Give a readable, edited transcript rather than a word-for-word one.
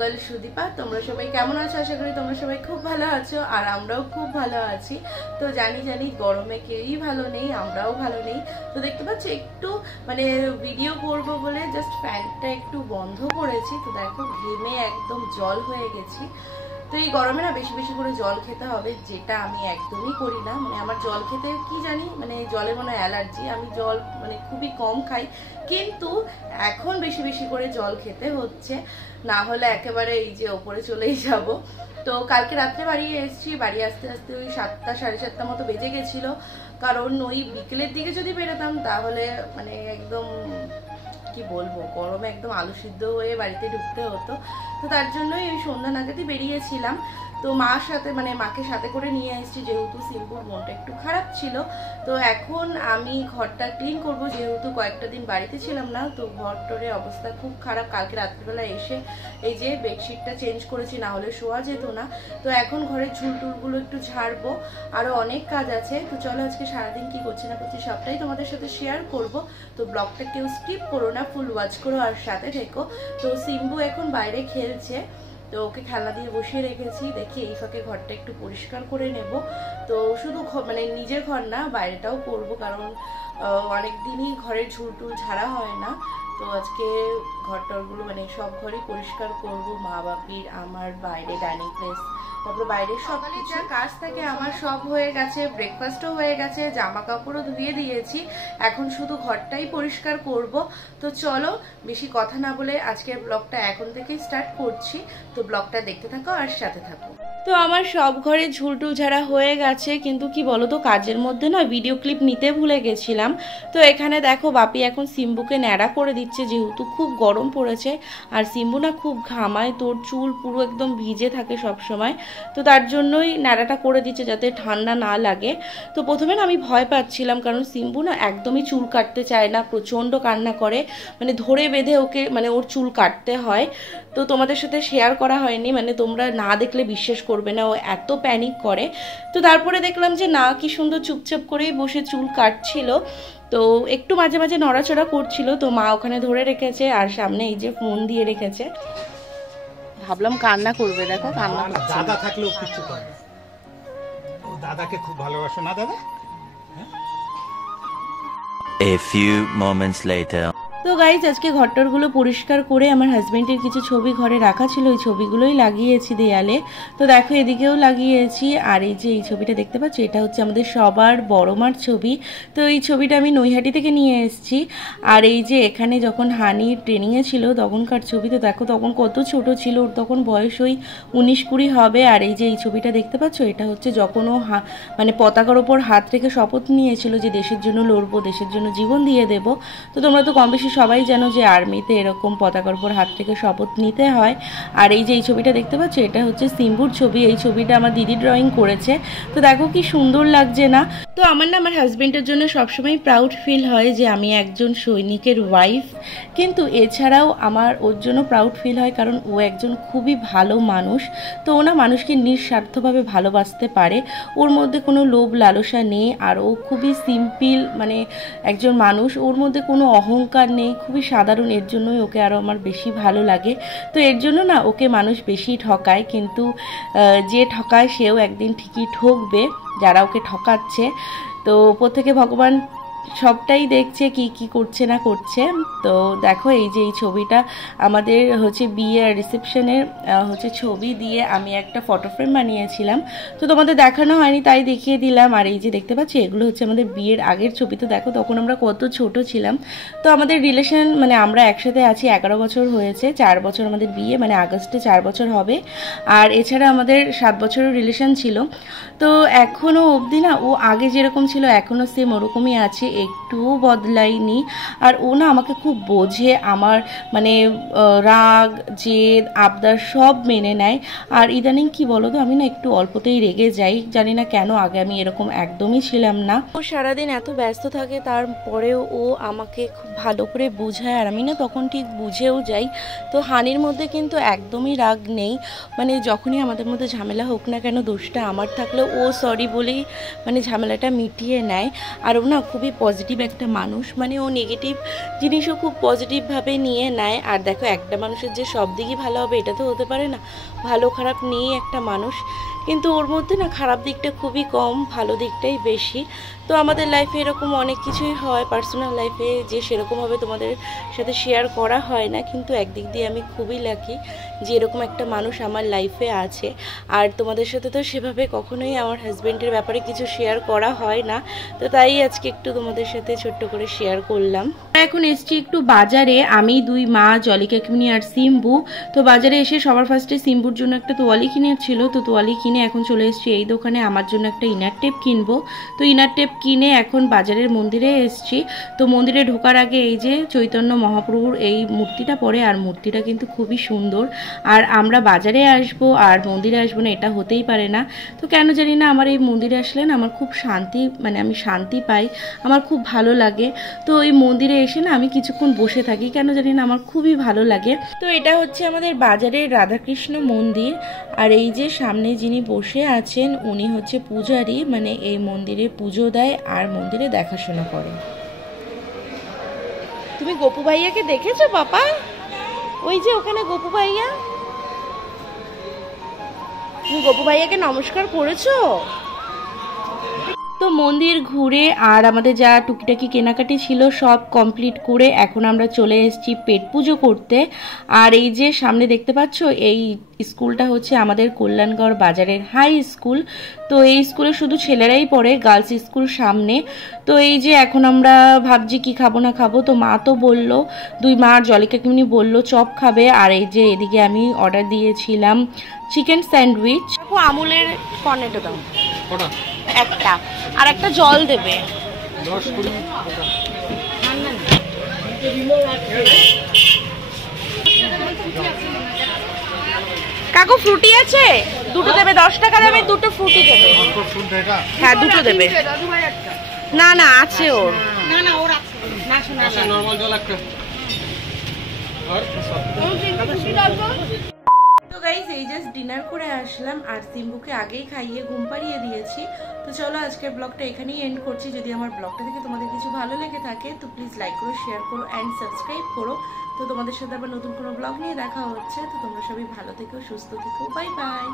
মঙ্গল সুদীপা। তোমরা সবাই কেমন আছো? আশা করি তোমরা সবাই খুব ভালো আছো, আর আমরাও খুব ভালো আছি। তো জানি গরমে কেউই ভালো নেই, আমরাও ভালো নেই। তো দেখতে পাচ্ছ একটু মানে ভিডিও করব বলে জাস্ট ফ্যানটা একটু বন্ধ করেছি। তো দেখো ঘেমে একদম জল হয়ে গেছি। তো এই গরমে না বেশি বেশি করে জল খেতে হবে, যেটা আমি একদমই করি না। মানে আমার জল খেতে কি জানি মানে জলে মনে অ্যালার্জি, আমি জল মানে খুবই কম খাই, কিন্তু এখন বেশি বেশি করে জল খেতে হচ্ছে, না হলে একেবারে এই যে ওপরে চলেই যাব। তো কালকে রাত্রে বাড়ি এসেছি, বাড়ি আসতে আসতে ওই 7টা সাড়ে 7টা মতো বেজে গেছিল, কারণ ওই বিকেলের দিকে যদি বেরোতাম তাহলে মানে একদম কি বলবো গরমে একদম আলু সিদ্ধ হয়ে বাড়িতে ঢুকতে হতো। তো তার জন্যই ওই সন্ধ্যা নাগাদই বেরিয়েছিলাম। তো মার সাথে মানে মাকে সাথে করে নিয়ে এসেছি, যেহেতু সিম্পুর মনটা একটু খারাপ ছিল। তো এখন আমি ঘরটা ক্লিন করব, যেহেতু কয়েকটা দিন বাড়িতে ছিলাম না। তো ঘরটরের অবস্থা খুব খারাপ। কালকে রাত্রিবেলা এসে এই যে বেডশিটটা চেঞ্জ করেছি, না হলে শোয়া যেত না। তো এখন ঘরের ঝুলটুলগুলো একটু ঝাড়বো, আরো অনেক কাজ আছে। তো চলো আজকে সারাদিন কি করছি না করছি সবটাই তোমাদের সাথে শেয়ার করব। তো ব্লগটা কেউ স্কিপ করো না, ফুল ওয়াচ করো আর সাথে থেকো। তো সিম্বু এখন বাইরে খেলছে, তো ওকে খেলনা দিয়ে বসিয়ে রেখেছি। দেখি এই ফাঁকে ঘরটা একটু পরিষ্কার করে নেব। তো শুধু মানে নিজের ঘর না, বাইরেটাও করব, কারণ অনেকদিনই ঘরের ঝুলটুল ঝাড়া হয় না। তো আজকে ঘরটরগুলো মানে সব ঘরই পরিষ্কার করব, মা বাপির, আমার, বাইরে ডাইনিং প্লেস, তারপরে বাইরের সব কিছু কাজ থাকে আমার সব হয়ে গেছে। ব্রেকফাস্টও হয়ে গেছে, জামা কাপড়ও ধুয়ে দিয়েছি, এখন শুধু ঘরটাই পরিষ্কার করব। তো চলো বেশি কথা না বলে আজকের ব্লগটা এখন থেকেই স্টার্ট করছি। তো ব্লগটা দেখতে থাকো আর সাথে থাকো। তো আমার সব ঘরে ঝুলটুল ঝাড়া হয়ে গেছে, কিন্তু কি বলতো কাজের মধ্যে না ভিডিও ক্লিপ নিতে ভুলে গেছিলাম। তো এখানে দেখো বাপি এখন সিম্বুকে ন্যাড়া করে দিচ্ছে, যেহেতু খুব গরম পড়েছে আর সিম্বু না খুব ঘামায়, তোর চুল পুরো একদম ভিজে থাকে সব সময়। তো তার জন্যই ন্যাড়াটা করে দিচ্ছে যাতে ঠান্ডা না লাগে। তো প্রথমে না আমি ভয় পাচ্ছিলাম, কারণ সিম্বু না একদমই চুল কাটতে চায় না, প্রচণ্ড কান্না করে, মানে ধরে বেঁধে ওকে মানে ওর চুল কাটতে হয়। তো তোমাদের সাথে শেয়ার করা হয়নি, মানে তোমরা না দেখলে বিশ্বাস করবে না, ও এত প্যানিক করে। তো তারপরে দেখলাম যে না, কি সুন্দর চুপচাপ করেই বসে চুল কাটছিল। তো একটু মাঝে মাঝে নড়াচড়া করছিল, তো মা ওখানে ধরে রেখেছে আর সামনে এই যে ফোন দিয়ে রেখেছে। ভাবলাম কান্না করবে, দেখো কান্না করছে। দাদা থাকলেও কিছু করে না, ও দাদাকে খুব ভালোবাসো না দাদা? A few moments later. তো গাইজ আজকে ঘরটরগুলো পরিষ্কার করে আমার হাজবেন্ডের কিছু ছবি ঘরে রাখা ছিল, ওই ছবিগুলোই লাগিয়েছি দেয়ালে। তো দেখো এদিকেও লাগিয়েছি, আর এই যে এই ছবিটা দেখতে পাচ্ছ, এটা হচ্ছে আমাদের সবার বড় মার ছবি। তো এই ছবিটা আমি নৈহাটি থেকে নিয়ে এসেছি। আর এই যে এখানে যখন হানি ট্রেনিংয়ে ছিল তখনকার ছবি। তো দেখো তখন কত ছোট ছিল, ওর তখন বয়স ওই 19-20 হবে। আর এই যে এই ছবিটা দেখতে পাচ্ছ, এটা হচ্ছে যখন ও মানে পতাকার ওপর হাত রেখে শপথ নিয়েছিল যে দেশের জন্য লড়বো, দেশের জন্য জীবন দিয়ে দেব। তো তোমরা তো কম বেশি সবাই জানো যে আর্মিতে এরকম পতাকার উপর হাত থেকে শপথ নিতে হয়। আর এই যে এই ছবিটা দেখতে পাচ্ছ, এটা হচ্ছে সিম্বুর ছবি। এই ছবিটা আমার দিদি ড্রয়িং করেছে। তো দেখো কি সুন্দর লাগছে না? তো আমার না আমার হাজবেন্ডের জন্য সবসময় প্রাউড ফিল হয় যে আমি একজন সৈনিকের ওয়াইফ, কিন্তু এছাড়াও আমার ওর জন্য প্রাউড ফিল হয় কারণ ও একজন খুবই ভালো মানুষ। তো ও না মানুষকে নিঃস্বার্থভাবে ভালোবাসতে পারে, ওর মধ্যে কোনো লোভ লালসা নেই, আর ও খুবই সিম্পল মানে একজন মানুষ, ওর মধ্যে কোনো অহংকার নেই, খুবই সাধারণ। এর জন্যই ওকে আরও আমার বেশি ভালো লাগে। তো এর জন্য না ওকে মানুষ বেশি ঠকায়, কিন্তু যে ঠকায় সেও একদিন ঠিকই ঠকবে, যারা ওকে ঠকাচ্ছে। তো ওপর থেকে ভগবান সবটাই দেখছে, কি কি করছে না করছে। তো দেখো এই যে এই ছবিটা আমাদের হচ্ছে বিয়ে রিসেপশনের হচ্ছে ছবি দিয়ে আমি একটা ফটো ফ্রেম বানিয়েছিলাম। তো তোমাদের দেখানো হয়নি তাই দেখিয়ে দিলাম। আর এই যে দেখতে পাচ্ছি এগুলো হচ্ছে আমাদের বিয়ের আগের ছবি। তো দেখো তখন আমরা কত ছোট ছিলাম। তো আমাদের রিলেশন মানে আমরা একসাথে আছি 11 বছর হয়েছে, 4 বছর আমাদের বিয়ে, মানে আগস্টে 4 বছর হবে। আর এছাড়া আমাদের 7 বছরের রিলেশন ছিল। তো এখনও অবধি না ও আগে যেরকম ছিল এখনও সেম ওরকমই আছে, একটুও বদলাইনি। আর ও না আমাকে খুব বোঝে, আমার মানে রাগ জেদ আবদার সব মেনে নেয়। আর ইদানিং কি বলো তো, আমি না একটু অল্পতেই রেগে যাই, জানি না কেন, আগে আমি এরকম একদমই ছিলাম না। ও সারাদিন এত ব্যস্ত থাকে, তারপরেও ও আমাকে খুব ভালো করে বোঝায়, আর আমি না তখন ঠিক বুঝেও যাই। তো হানির মধ্যে কিন্তু একদমই রাগ নেই, মানে যখনই আমাদের মধ্যে ঝামেলা হোক না কেন, দোষটা আমার থাকলেও ও সরি বলেই মানে ঝামেলাটা মিটিয়ে নেয়। আর ও না খুবই পজিটিভ একটা মানুষ, মানে ও নেগেটিভ জিনিসও খুব পজিটিভভাবে নিয়ে নেয়। আর দেখো, একটা মানুষের যে সব দিকই ভালো হবে এটা তো হতে পারে না, ভালো খারাপ নিয়ে একটা মানুষ, কিন্তু ওর মধ্যে না খারাপ দিকটা খুবই কম, ভালো দিকটাই বেশি। তো আমাদের লাইফে এরকম অনেক কিছুই হয় পার্সোনাল লাইফে, যে সেরকমভাবে তোমাদের সাথে শেয়ার করা হয় না, কিন্তু একদিক দিয়ে আমি খুবই লাকি যে এরকম একটা মানুষ আমার লাইফে আছে। আর তোমাদের সাথে তো সেভাবে কখনোই আমার হাজব্যান্ডের ব্যাপারে কিছু শেয়ার করা হয় না, তো তাই আজকে একটু তোমাদের সাথে ছোট্ট করে শেয়ার করলাম। এখন এসছি একটু বাজারে, আমি, দুই মা, জলি কাকিমনি আর সিম্বু। তো বাজারে এসে সবার ফার্স্টে সিম্বুর জন্য একটা তোয়ালি কিনেছিল, তো তোয়ালি কিনে এখন চলে এসছি এই দোকানে আমার জন্য একটা ইনার টেপ কিনবো। তো ইনার টেপ কিনে এখন বাজারের মন্দিরে এসছি। তো মন্দিরে ঢোকার আগে এই যে চৈতন্য মহাপ্রভুর এই মূর্তিটা পড়ে, আর মূর্তিটা কিন্তু খুবই সুন্দর। আর আমরা বাজারে আসবো আর মন্দিরে আসবো না, এটা হতেই পারে না। তো কেন জানি না আমার এই মন্দিরে আসলে না আমার খুব শান্তি, মানে আমি শান্তি পাই, আমার খুব ভালো লাগে। তো এই মন্দিরে এসে না আমি কিছুক্ষণ বসে থাকি, কেন জানি না আমার খুবই ভালো লাগে। তো এটা হচ্ছে আমাদের বাজারের রাধাকৃষ্ণ মন্দির, আর এই যে সামনে যিনি বসে আছেন উনি হচ্ছে পূজারী, মানে এই মন্দিরে পুজো দেয় আর মন্দিরে দেখাশোনা করে। তুমি গোপু ভাইয়াকে দেখেছো পাপা? ওই যে ওখানে গোপু ভাইয়া, তুমি গোপু ভাইয়াকে নমস্কার করেছো? তো মন্দির ঘুরে আর আমাদের যা টুকিটাকি কেনাকাটি ছিল সব কমপ্লিট করে এখন আমরা চলে এসেছি পেট পুজো করতে। আর এই যে সামনে দেখতে পাচ্ছ এই স্কুলটা হচ্ছে আমাদের কল্যাণগড় বাজারের হাই স্কুল। তো এই স্কুলে শুধু ছেলেরাই পড়ে, গার্লস স্কুল সামনে। তো এই যে এখন আমরা ভাবছি কি খাবো না খাবো, তো মা তো বললো, দুই মা আর জলি কাকিমনি বললো চপ খাবে। আর এই যে এদিকে আমি অর্ডার দিয়েছিলাম চিকেন স্যান্ডউইচ। আমুলের কর্নেটো দাও একটা, আর একটা জল দেবে। কাকু ফ্রুটি আছে? দুটো দেবে, 10 টাকা দেবে, দুটো ফ্রুটি দেবে। হ্যাঁ দুটো দেবে। না না আছে ওর, না না ওর আছে, না শোনা আছে নরমাল জল একটা। তো গাইস এই জাস্ট ডিনার করে আসলাম আর সিম্বুকে আগেই খাইয়ে ঘুম পাড়িয়ে দিয়েছি। তো চলো আজকের ব্লগটা এখানেই এন্ড করছি। যদি আমার ব্লগটা থেকে তোমাদের কিছু ভালো লেগে থাকে তো প্লিজ লাইক করো, শেয়ার করো অ্যান্ড সাবস্ক্রাইব করো। তো তোমাদের সাথে আবার নতুন কোনো ব্লগ নিয়ে দেখা হচ্ছে। তো তোমরা সবাই ভালো থেকো, সুস্থ থেকো, বাই বাই।